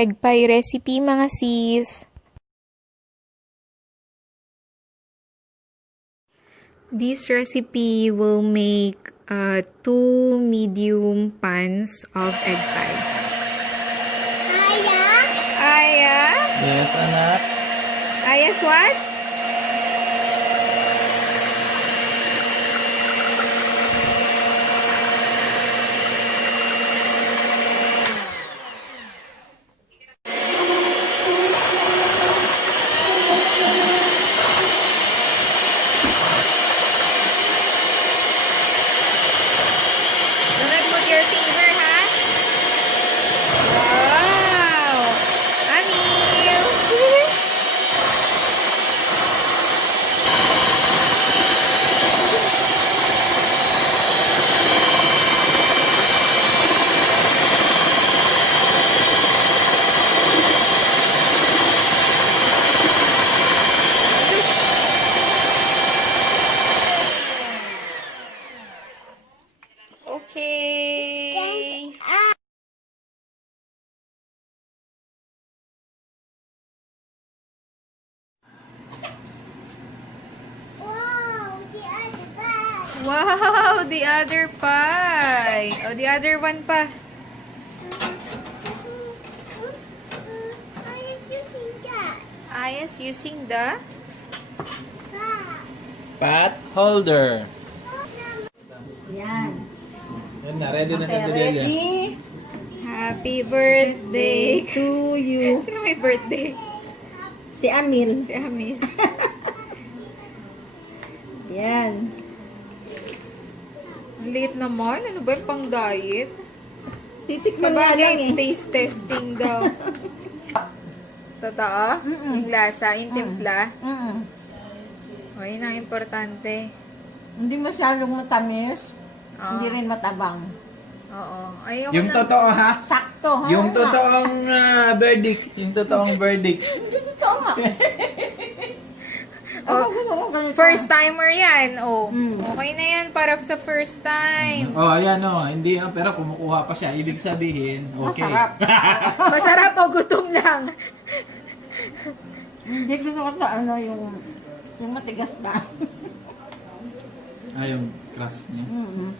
egg pie recipe mga sis. This recipe will make 2 medium pans of egg pie. Aya? Aya? Yes, anak. Aya's what? Don't put your finger, ha? Wow! Amil! Okay. Wow, the other bag. Wow, the other pie. Oh, the other one pa. I is using that. Aya's using the Bag. Pot holder. Yan. Yan na, ready na Okay, sa Delia. ready? happy birthday. To you. Sino may birthday? Si Amil. Si Amil. Yan. Ang liit naman. Ano ba yung pang-diet? Titikman nga lang Sabagay, eh. taste testing daw. Totoo? Yung lasa, yung timpla. O, yun ang importante. Hindi masyadong matamis. Oo. Hindi rin matabang. Oo. Ayoko Yung na. totoo ha? Sakto, ha? Yung totoong verdict. Yung totoong verdict. Hindi totoo nga. Oh, Ako gusto ko ganito. first timer yan. Oh. Mm. Okay na yan para sa first time. Oh, ayan oh. Hindi, pero kumukuha pa siya. Ibig sabihin, okay. Masarap. Masarap o gutom lang. Hindi gusto ko sa ano yung matigas ba? Yung crust niya. Mm-mm.